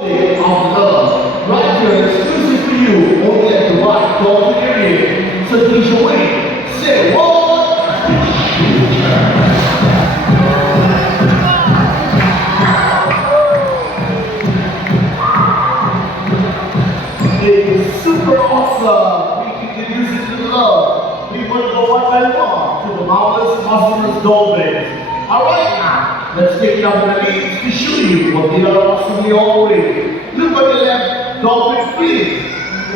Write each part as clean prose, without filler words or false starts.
Of love, right here, exclusive for you, only at Dubai Dolphinarium. So DJ Wayne, say what? It's super awesome. We can introduce it to love. We want to go one by one to the marvelous, awesome dolphins. Alright now, let's take it up to the knees to show you what they are awesomely already. Look on the left, Dolphin fleet.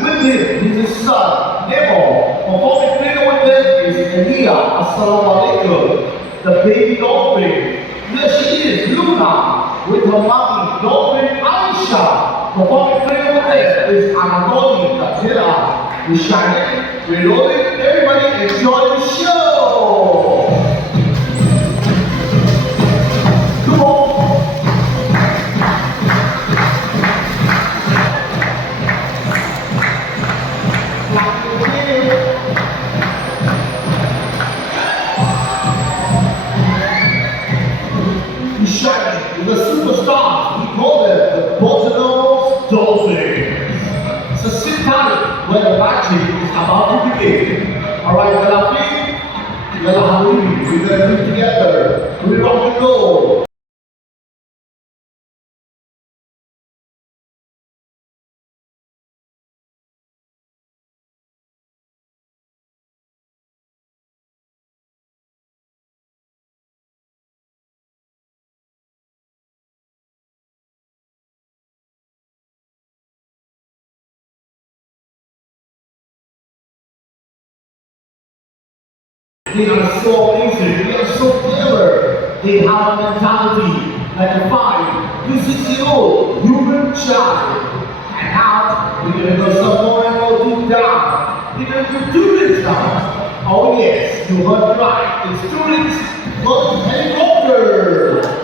With him is his son, Nemo. Performing trainer with them is Elia. Assalamu alaikum. The baby dolphin. There she is, Luna, with her mommy, Dolphin Aisha. Performing trainer with them is Anatoly, Katila. We're shining, we're rolling. Everybody enjoy the show. Shining, the superstars, we call them the Dubai Dolphins. So sit tight where the magic is about to begin. Alright, Dolphin, we're gonna do together. We rock and roll. They are so amazing, they are so clever. They have a mentality like a 5 to 6-year-old human child. And now we're going to go some more and more deep down. We're going to do students now. Oh yes, you heard right. It's students on helicopter.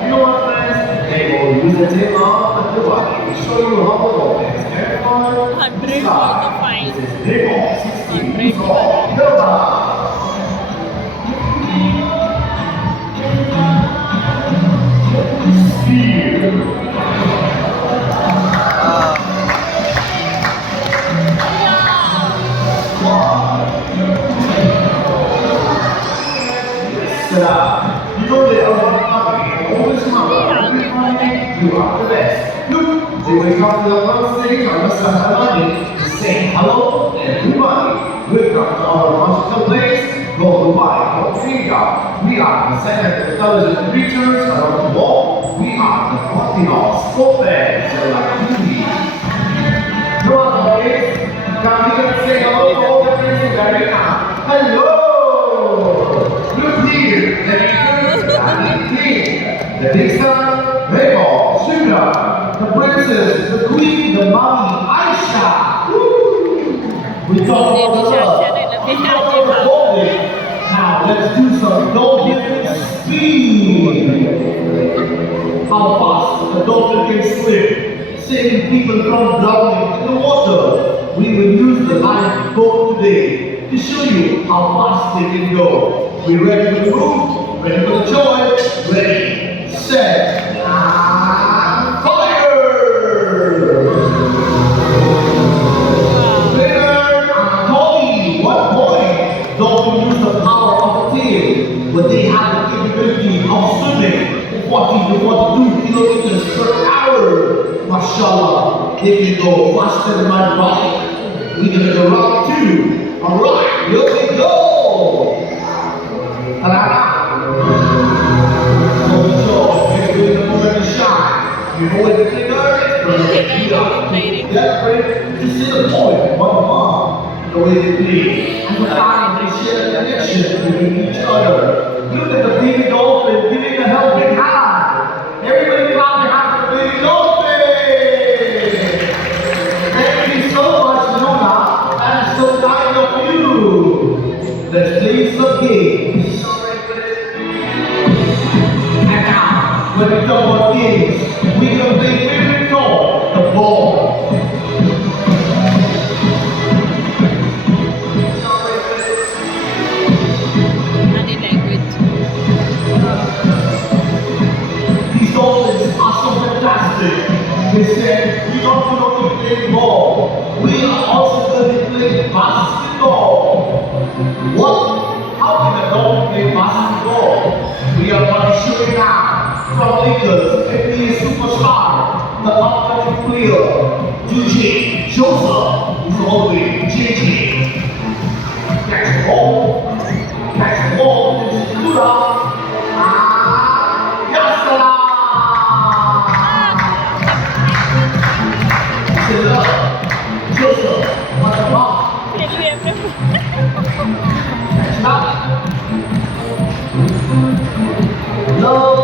You know what, friends? They will use the tail off and the body to show you how the dolphins can fly. 100 for the fine. This is Nemo, 16 100 years for old. Hilda. Speed. You know they are one company, always remember, every Friday, you are the best. Look, they wake up to the first stage on the Sunday morning to say hello and everybody. Welcome to our magical place called Dubai Dolphinarium. We are the second intelligent creatures around the world. We are the Dolphins, Dolphins, so like beauty. Come on, boys. Come here and say hello to all the friends in America. Hello! Look here, the big son, Rego, Suga, the princess, the queen, the mommy, Aisha. Woo! We talk about the love. We talk about golden. Now let's do some dolphin speed. How fast a dolphin can swim, saving people from drowning in the water. We will use the live boat today to show you how fast they can go. We ready for the move? Ready for the joy? Ready, set, and fire! Winner, Anatoly, 1 point. Dolphin use the power of the tail, but they have the capability of swimming 40 to 42 kilometers per hour. Mashallah, they can go faster than my bike. We're gonna go round 2. Alright, here we go! Ta-da! So we show, we're doing the moment to shine. You know what the trigger is? Get ready to see the point, one, the way they play. And the time they share the connection between each other. Look at the baby dolphin giving a helping hand. Everybody clap their hands for the baby dolphin! Let's play some games. And now, when we talk about games, we're gonna play favorite toy, the ball. Body language. These dolphins are so fantastic. They said, we don't only play ball, we are also going to play basketball. What? How can a dolphin play basketball? We are going to show you now from Lakers, NBA superstar, the upcoming player, DJ Joseph, who's always JJ. Catch the ball, catch the ball, this is Kura. Joseph, what the fuck? Stop. Love.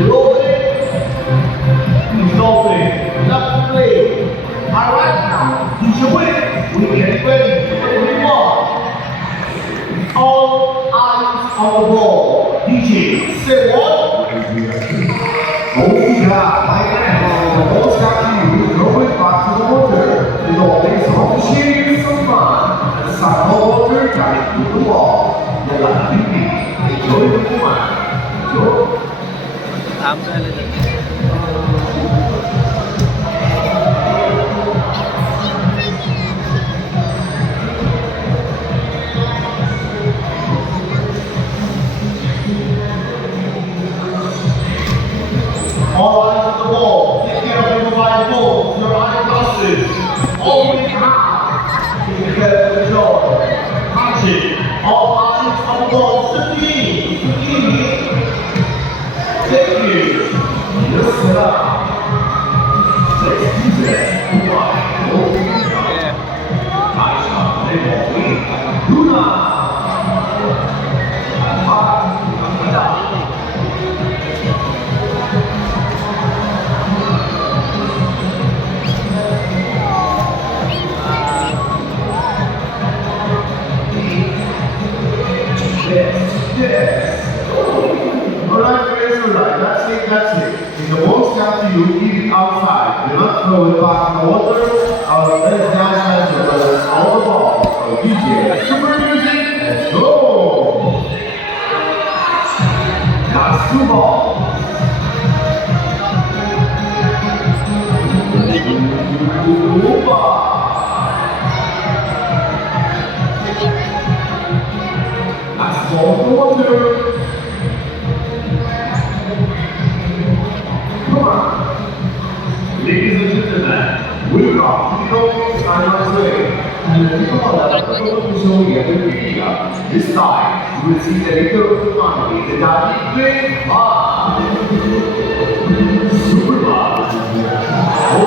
Rolling. He's Dolphin. Love to play. Alright now. Did you win? We get ready for the reward. All eyes on the ball. DJ, say what? Oh yeah, like that. The ball's got you. Throw it back to the water. The Dolphins want to share you some fun. The side of the water got it through the wall. The lucky people enjoy the fun. Enjoy. All eyes on the ball. Take care of your mobile phones, your eyeglasses. Always high. Take care of the joy. Catch it. All eyes on the ball. Supreme. Thank you. Yes, sir. Let's do that. Why? Oh, yeah. Nice shot. They won't win. Luna. Alright, that's it. If the ball's got to you, keep it outside. Do not throw it back in the water. Let's dance all the ball. So DJ, super music, let's go! That's two balls. That's ball in the water. Ladies and gentlemen, welcome to the Dolphins Anniversary. And the people that are going to show you the video. This time, you will see the return of the family, the daddy play Superman. Oh,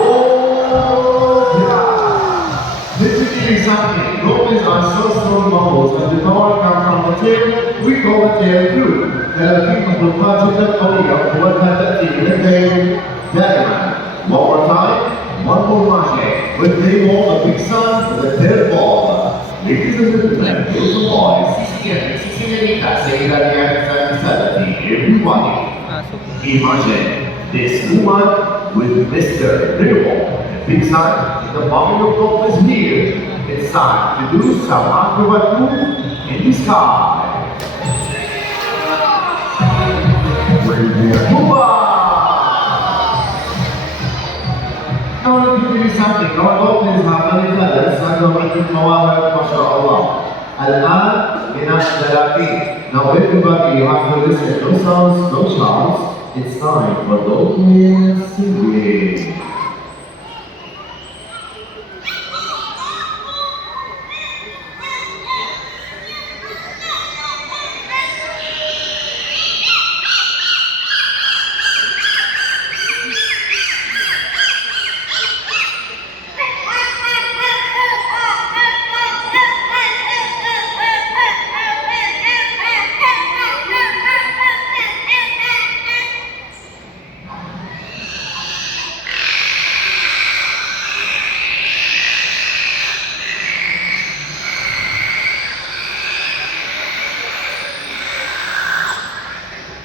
yeah. This is really something. Dolphins are so strong muscles, and the power comes from the tail. We call the tail too. There are people who touch it only up to what that team the tail. That one more time, one more magic. When they ball the big sun, the third ball. Ladies and gentlemen, beautiful boys, señoritas, señoritas, everybody. Imagine this woman with Mr. Ribbon. Big sun, the bottom of Dolphin is here. It's time to do some acrobat move in the sky. Now let me tell you something. Our Dolphins have many feathers and the مواهب ما شاء الله. الآن لناس ثلاثين. Now everybody you have to listen. No sounds, no shouts. It's time for Dolphins singing.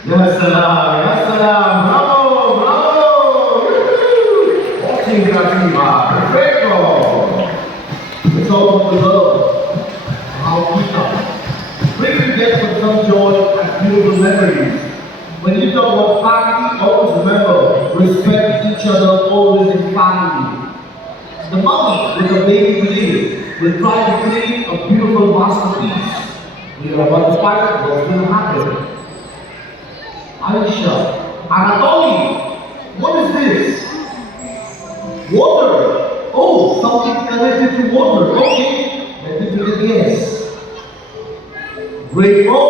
Yes, salam, yes, salam. Bravo, bravo. Ottimo, perfetto. It's all about the love. Our people. Bring together some joy and beautiful memories. When you talk about family, always remember, respect each other always in family. The mother with a baby today will try to create a beautiful masterpiece. We are about to find out what's going to happen. Aisha, Anatoly, what is this? Water. Oh, something connected to water. Okay, let me take a guess. Rainbow?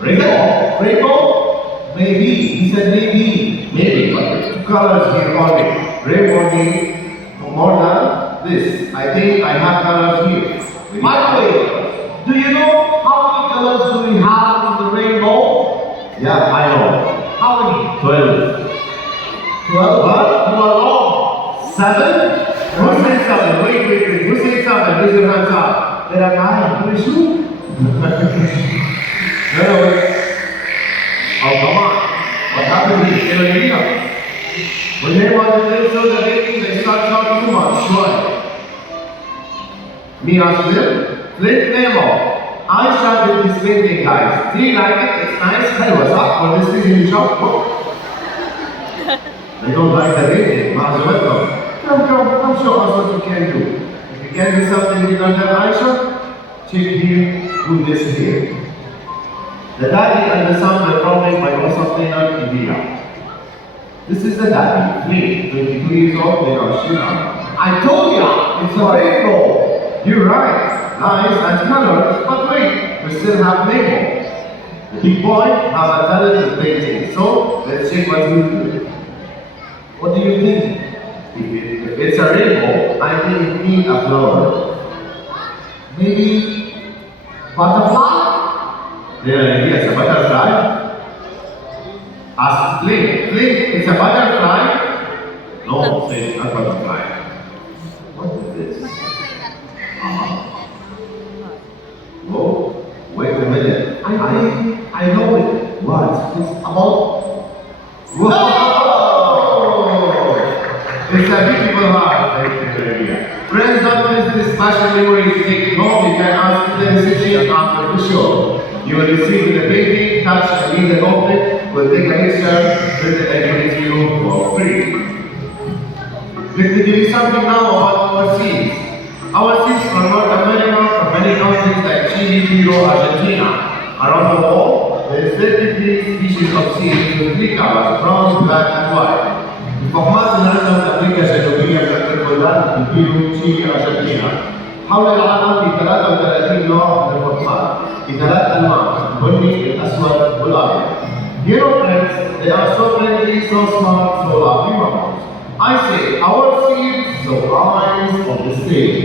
Rainbow? Rainbow? Maybe. He said maybe. Maybe, but the two colors here only. Rainbow means more than this. I think I have colors here. By the way, do you know how many colors do we have in the rainbow? Yeah, I know. How many? 12. 12? What? You are wrong. 7? Who said 7? Wait. Who said 7? Raise your hands up. There are 9. Are you sure? No, wait. Oh, come on. What happened here? They were here. When they want to do so that they start talking too much. Why? Me ask them. Flip Nemo. I shot with this painting, guys. Do you like it? It's nice. Hey, what's up? What is this in the shop? What? They don't like the painting. Master, welcome. Come show us what you can do. If you can do something we don't have, Aisha, check here, do this here. The daddy and the son were forming by something on India. This is the daddy, me, 22 years old, they are Shina. I told ya, it's a rainbow. You're right, nice and colors, but wait, we still have Mabel. The big boy have a talent in painting, so let's check what we do. What do you think? If it's a rainbow, I think we need a flower. Maybe butterfly? Yeah, yes, a butterfly. Ask Blink, it's a butterfly? No, say it's not butterfly. What is this? Oh, wait a minute. I think I know it. What? It's about. Whoa! It's a beautiful heart. Friends, don't miss this special memory to take it home. You can ask the reception after the show. You will receive the painting, touch, and read the notebook. We'll take a picture, print it, and give it to you for free. Let me tell you something now about our seeds. Our seeds from North America, from many countries like Chile, Peru, Argentina. Around the world, there is 33 species of seeds with 3 colors, brown, black, and white. الفخامات اللي عندنا في امريكا الجنوبيه مثل البلدان بيرو، تشيلي، ارجنتينا. حول العالم في 33 نوع من الفخامات في 3 انواع، البني، الاسود، والابيض. Dear friends, they are so friendly, so smart, so lovely mammals. I say, our seeds, so eyes of the state.